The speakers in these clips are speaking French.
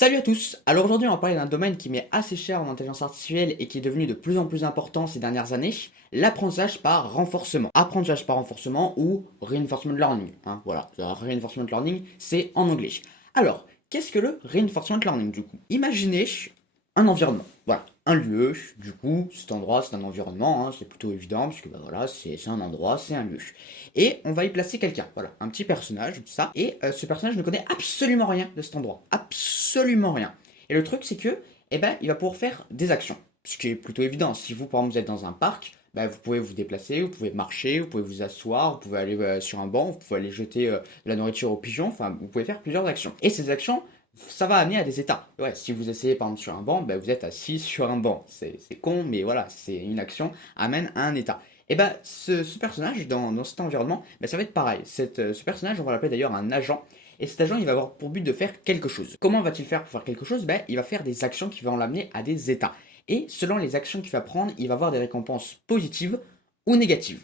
Salut à tous. Alors aujourd'hui on va parler d'un domaine qui m'est assez cher en intelligence artificielle et qui est devenu de plus en plus important ces dernières années, l'apprentissage par renforcement. Apprentissage par renforcement ou reinforcement learning, hein, voilà, reinforcement learning c'est en anglais. Alors, qu'est-ce que le reinforcement learning du coup? Imaginez un environnement, voilà, un lieu, du coup cet endroit c'est un environnement, hein, c'est plutôt évident puisque bah, voilà, c'est un endroit, c'est un lieu. Et on va y placer quelqu'un, voilà, un petit personnage, tout ça. Et ce personnage ne connaît absolument rien de cet endroit. Absolument rien. Et le truc, c'est que, eh ben, il va pouvoir faire des actions. Ce qui est plutôt évident. Si vous, par exemple, vous êtes dans un parc, ben, vous pouvez vous déplacer, vous pouvez marcher, vous pouvez vous asseoir, vous pouvez aller sur un banc, vous pouvez aller jeter de la nourriture aux pigeons, enfin, vous pouvez faire plusieurs actions. Et ces actions, ça va amener à des états. Ouais, si vous essayez par exemple sur un banc, ben, vous êtes assis sur un banc. C'est con, mais voilà, c'est une action amène à un état. Et bah, ce personnage, dans cet environnement, bah, ça va être pareil. Ce personnage, on va l'appeler d'ailleurs un agent. Et cet agent, il va avoir pour but de faire quelque chose. Comment va-t-il faire pour faire quelque chose? Bah, il va faire des actions qui vont l'amener à des états. Et selon les actions qu'il va prendre, il va avoir des récompenses positives ou négatives.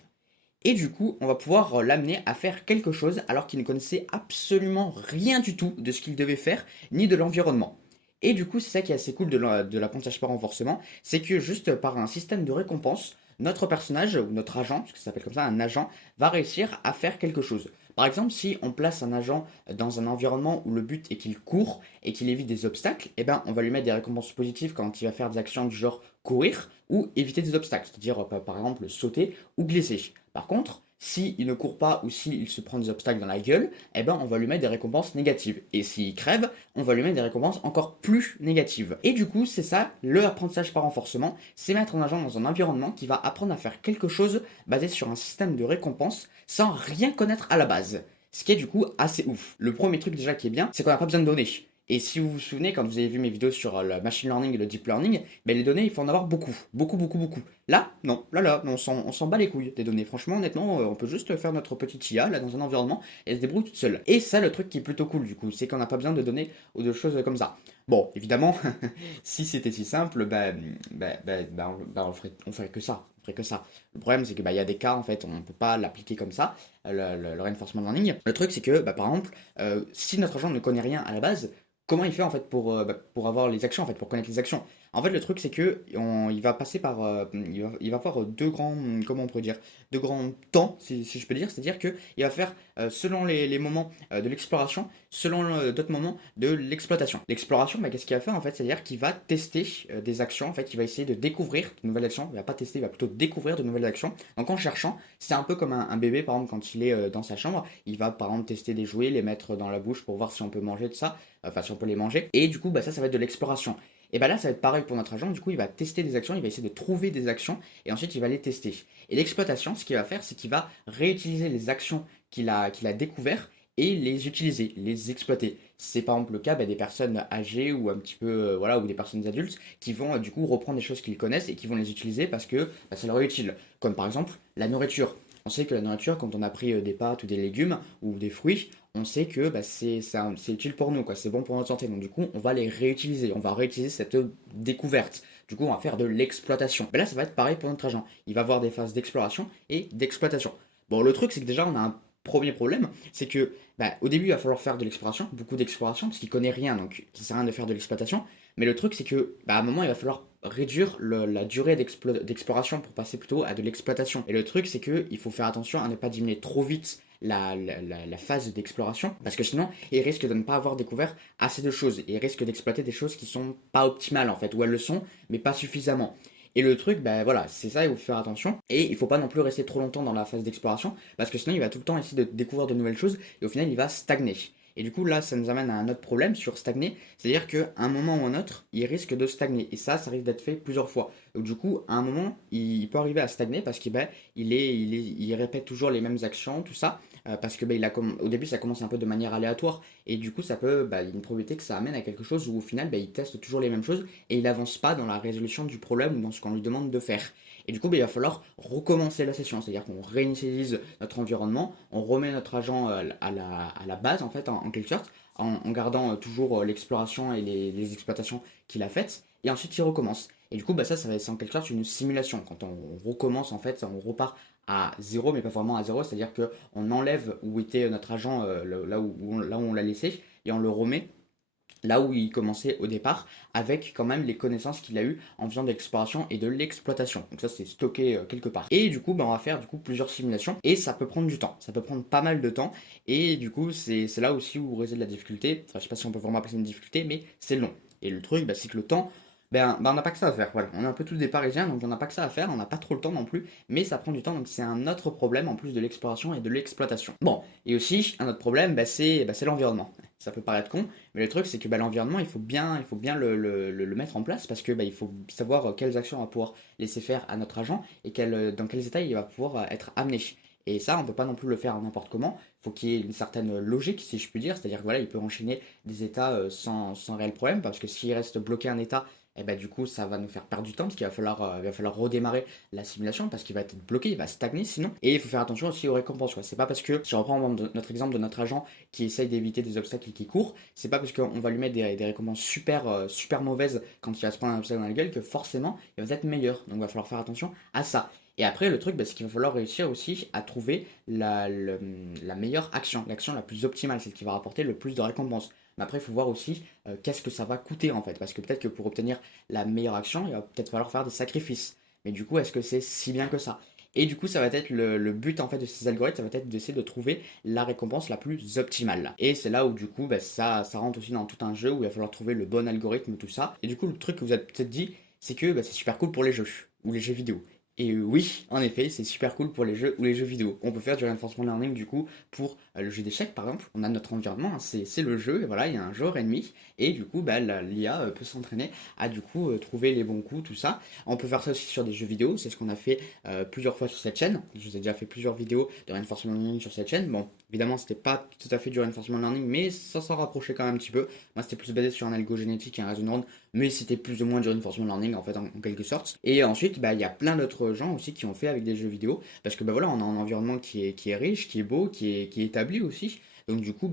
Et du coup, on va pouvoir l'amener à faire quelque chose alors qu'il ne connaissait absolument rien du tout de ce qu'il devait faire, ni de l'environnement. Et du coup, c'est ça qui est assez cool de l'apprentissage par renforcement, c'est que juste par un système de récompense, notre personnage, ou notre agent, parce que ça s'appelle comme ça, un agent, va réussir à faire quelque chose. Par exemple, si on place un agent dans un environnement où le but est qu'il court et qu'il évite des obstacles, eh ben, on va lui mettre des récompenses positives quand il va faire des actions du genre courir ou éviter des obstacles, c'est-à-dire par exemple sauter ou glisser. Par contre, s'il ne court pas ou s'il se prend des obstacles dans la gueule, eh ben on va lui mettre des récompenses négatives. Et s'il crève, on va lui mettre des récompenses encore plus négatives. Et du coup, c'est ça, le apprentissage par renforcement, c'est mettre un agent dans un environnement qui va apprendre à faire quelque chose basé sur un système de récompenses sans rien connaître à la base. Ce qui est du coup assez ouf. Le premier truc déjà qui est bien, c'est qu'on n'a pas besoin de données. Et si vous vous souvenez, quand vous avez vu mes vidéos sur le machine learning et le deep learning, ben les données, il faut en avoir beaucoup. Beaucoup, beaucoup, beaucoup. Là, non. Là, on s'en bat les couilles des données. Franchement, honnêtement, on peut juste faire notre petite IA là dans un environnement et elle se débrouille toute seule. Et ça, le truc qui est plutôt cool du coup, c'est qu'on n'a pas besoin de données ou de choses comme ça. Bon, évidemment, si c'était si simple, on ferait que ça. On ferait que ça. Le problème, c'est que bah, y a des cas, en fait, on ne peut pas l'appliquer comme ça, le reinforcement learning. Le truc, c'est que, bah, par exemple, si notre agent ne connaît rien à la base, comment il fait en fait pour avoir les actions, en fait, pour connaître les actions? En fait, le truc, c'est que il va passer par, il va avoir deux grands, comment on pourrait dire, deux grands temps, si je peux dire. C'est-à-dire que il va faire, selon les moments de l'exploration, selon d'autres moments de l'exploitation. L'exploration, bah, qu'est-ce qu'il va faire en fait? C'est-à-dire qu'il va tester des actions, en fait, il va essayer de découvrir de nouvelles actions. Il va pas tester, il va plutôt découvrir de nouvelles actions. Donc en cherchant, c'est un peu comme un bébé, par exemple, quand il est dans sa chambre, il va par exemple tester des jouets, les mettre dans la bouche pour voir si on peut manger de ça, enfin si on peut les manger. Et du coup, bah, ça va être de l'exploration. Et bah là, ça va être pareil pour notre agent. Du coup, il va tester des actions, il va essayer de trouver des actions et ensuite il va les tester. Et l'exploitation, ce qu'il va faire, c'est qu'il va réutiliser les actions qu'il a découvertes et les utiliser, les exploiter. C'est par exemple le cas bah, des personnes âgées ou un petit peu voilà ou des personnes adultes qui vont du coup reprendre des choses qu'ils connaissent et qui vont les utiliser parce que bah, ça leur est utile. Comme par exemple la nourriture. On sait que la nourriture, quand on a pris des pâtes ou des légumes ou des fruits, on sait que bah, c'est utile pour nous, quoi. C'est bon pour notre santé. Donc du coup, on va les réutiliser. On va réutiliser cette découverte. Du coup, on va faire de l'exploitation. Mais là, ça va être pareil pour notre agent. Il va avoir des phases d'exploration et d'exploitation. Bon, le truc, c'est que déjà, on a un premier problème, c'est que bah, au début, il va falloir faire de l'exploration, beaucoup d'exploration, parce qu'il connaît rien, donc ça sert à rien de faire de l'exploitation. Mais le truc, c'est que bah, à un moment, il va falloir réduire la durée d'exploration pour passer plutôt à de l'exploitation. Et le truc, c'est que il faut faire attention à ne pas diminuer trop vite la phase d'exploration, parce que sinon, il risque de ne pas avoir découvert assez de choses, et il risque d'exploiter des choses qui sont pas optimales en fait, ou elles le sont, mais pas suffisamment. Et le truc, ben voilà, c'est ça, il faut faire attention. Et il faut pas non plus rester trop longtemps dans la phase d'exploration, parce que sinon il va tout le temps essayer de découvrir de nouvelles choses, et au final il va stagner. Et du coup là, ça nous amène à un autre problème sur stagner, c'est-à-dire qu'à un moment ou un autre, il risque de stagner. Et ça risque d'être fait plusieurs fois. Donc du coup, à un moment, il peut arriver à stagner parce qu'il ben, il répète toujours les mêmes actions, tout ça, parce que ben, au début ça commence un peu de manière aléatoire, et du coup ça peut, ben, il y a une probabilité que ça amène à quelque chose où au final ben, il teste toujours les mêmes choses, et il n'avance pas dans la résolution du problème ou dans ce qu'on lui demande de faire. Et du coup, ben, il va falloir recommencer la session, c'est-à-dire qu'on réinitialise notre environnement, on remet notre agent à la base, en fait, en quelque sorte, en gardant toujours l'exploration et les exploitations qu'il a faites, et ensuite il recommence. Et du coup, bah, ça va être en quelque sorte une simulation. Quand on recommence, en fait, on repart à zéro, mais pas vraiment à zéro, c'est-à-dire qu'on enlève où était notre agent, là où on l'a laissé, et on le remet là où il commençait au départ, avec quand même les connaissances qu'il a eues en faisant de l'exploration et de l'exploitation. Donc ça c'est stocké quelque part. Et du coup, on va faire du coup plusieurs simulations, et ça peut prendre du temps, ça peut prendre pas mal de temps, et du coup c'est là aussi où réside la difficulté. Enfin, je sais pas si on peut vraiment appeler ça une difficulté, mais c'est long. Et le truc, c'est que le temps, on n'a pas que ça à faire, voilà. On est un peu tous des Parisiens, donc on n'a pas que ça à faire, on n'a pas trop le temps non plus, mais ça prend du temps, donc c'est un autre problème en plus de l'exploration et de l'exploitation. Bon, et aussi, un autre problème, c'est l'environnement. Ça peut paraître con, mais le truc c'est que l'environnement, il faut bien le mettre en place, parce que il faut savoir quelles actions on va pouvoir laisser faire à notre agent, et dans quels états il va pouvoir être amené. Et ça, on peut pas non plus le faire n'importe comment. Il faut qu'il y ait une certaine logique, si je puis dire. C'est-à-dire que voilà, il peut enchaîner des états sans réel problème, parce que s'il reste bloqué un état, du coup, ça va nous faire perdre du temps, parce qu'il va falloir redémarrer la simulation, parce qu'il va être bloqué, il va stagner sinon. Et il faut faire attention aussi aux récompenses, quoi. C'est pas parce que, si on reprend notre exemple de notre agent qui essaye d'éviter des obstacles et qui court, c'est pas parce qu'on va lui mettre des récompenses super mauvaises quand il va se prendre un obstacle dans la gueule que forcément il va être meilleur. Donc il va falloir faire attention à ça. Et après, le truc, c'est qu'il va falloir réussir aussi à trouver la meilleure action, l'action la plus optimale, celle qui va rapporter le plus de récompenses. Mais après, il faut voir aussi qu'est-ce que ça va coûter en fait. Parce que peut-être que pour obtenir la meilleure action, il va peut-être falloir faire des sacrifices. Mais du coup, est-ce que c'est si bien que ça? Et du coup, ça va être le but en fait de ces algorithmes, ça va être d'essayer de trouver la récompense la plus optimale. Et c'est là où du coup, ça rentre aussi dans tout un jeu où il va falloir trouver le bon algorithme, tout ça. Et du coup, le truc que vous avez peut-être dit, c'est que c'est super cool pour les jeux ou les jeux vidéo. Et oui, en effet, c'est super cool pour les jeux ou les jeux vidéo. On peut faire du reinforcement learning du coup pour le jeu d'échecs par exemple. On a notre environnement, hein, c'est le jeu, et voilà, il y a un joueur ennemi, et du coup, l'IA peut s'entraîner à du coup trouver les bons coups, tout ça. On peut faire ça aussi sur des jeux vidéo, c'est ce qu'on a fait plusieurs fois sur cette chaîne. Je vous ai déjà fait plusieurs vidéos de reinforcement learning sur cette chaîne. Bon, évidemment, c'était pas tout à fait du reinforcement learning, mais ça s'en rapprochait quand même un petit peu. Moi, c'était plus basé sur un algo génétique et un réseau de neurones, mais c'était plus ou moins du reinforcement learning en fait, en quelque sorte. Et ensuite, il y a plein d'autres gens aussi qui ont fait avec des jeux vidéo, parce que voilà, on a un environnement qui est riche, qui est beau, qui est établi aussi. Donc du coup,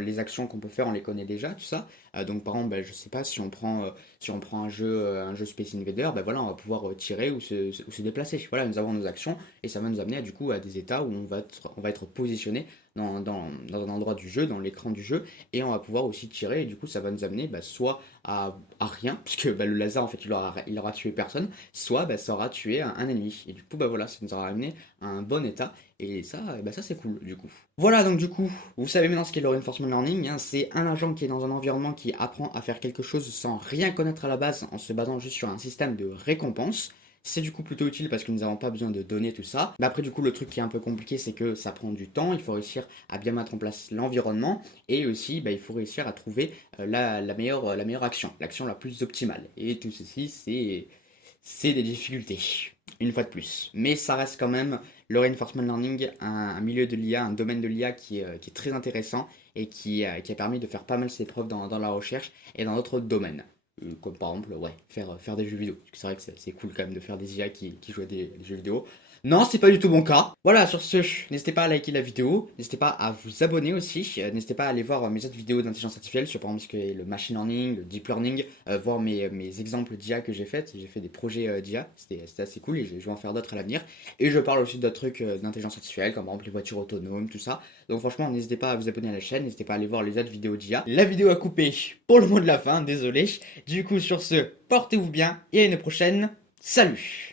les actions qu'on peut faire, on les connaît déjà, tout ça. Donc par exemple, je sais pas, si on prend un jeu Space Invader, voilà, on va pouvoir tirer ou se déplacer. Voilà, nous avons nos actions, et ça va nous amener du coup à des états où on va être positionné dans un endroit du jeu, dans l'écran du jeu, et on va pouvoir aussi tirer, et du coup ça va nous amener soit à rien, puisque le laser en fait il aura tué personne, soit ça aura tué un ennemi. Et du coup voilà, ça nous aura amené à un bon état, et ça c'est cool du coup. Voilà, donc du coup, vous savez maintenant ce qu'est le reinforcement learning, hein. C'est un agent qui est dans un environnement qui apprend à faire quelque chose sans rien connaître à la base, en se basant juste sur un système de récompense. C'est du coup plutôt utile parce que nous n'avons pas besoin de données, tout ça. Mais après, du coup, le truc qui est un peu compliqué, c'est que ça prend du temps. Il faut réussir à bien mettre en place l'environnement. Et aussi, il faut réussir à trouver la meilleure action, l'action la plus optimale. Et tout ceci, c'est des difficultés, une fois de plus. Mais ça reste quand même le reinforcement learning, un milieu de l'IA, un domaine de l'IA qui est très intéressant, et qui a permis de faire pas mal ses preuves dans la recherche et dans d'autres domaines. Comme par exemple, ouais, faire des jeux vidéo. Parce que c'est vrai que c'est cool quand même de faire des IA qui jouent à des jeux vidéo. Non, c'est pas du tout mon cas. Voilà, sur ce, n'hésitez pas à liker la vidéo, n'hésitez pas à vous abonner aussi, n'hésitez pas à aller voir mes autres vidéos d'intelligence artificielle sur par exemple ce que est le machine learning, le deep learning, voir mes exemples d'IA que j'ai fait. J'ai fait des projets d'IA, c'était assez cool, et je vais en faire d'autres à l'avenir. Et je parle aussi d'autres trucs d'intelligence artificielle, comme par exemple les voitures autonomes, tout ça. Donc franchement, n'hésitez pas à vous abonner à la chaîne, n'hésitez pas à aller voir les autres vidéos d'IA. La vidéo a coupé pour le mot de la fin, désolé. Du coup, sur ce, portez-vous bien, et à une prochaine. Salut!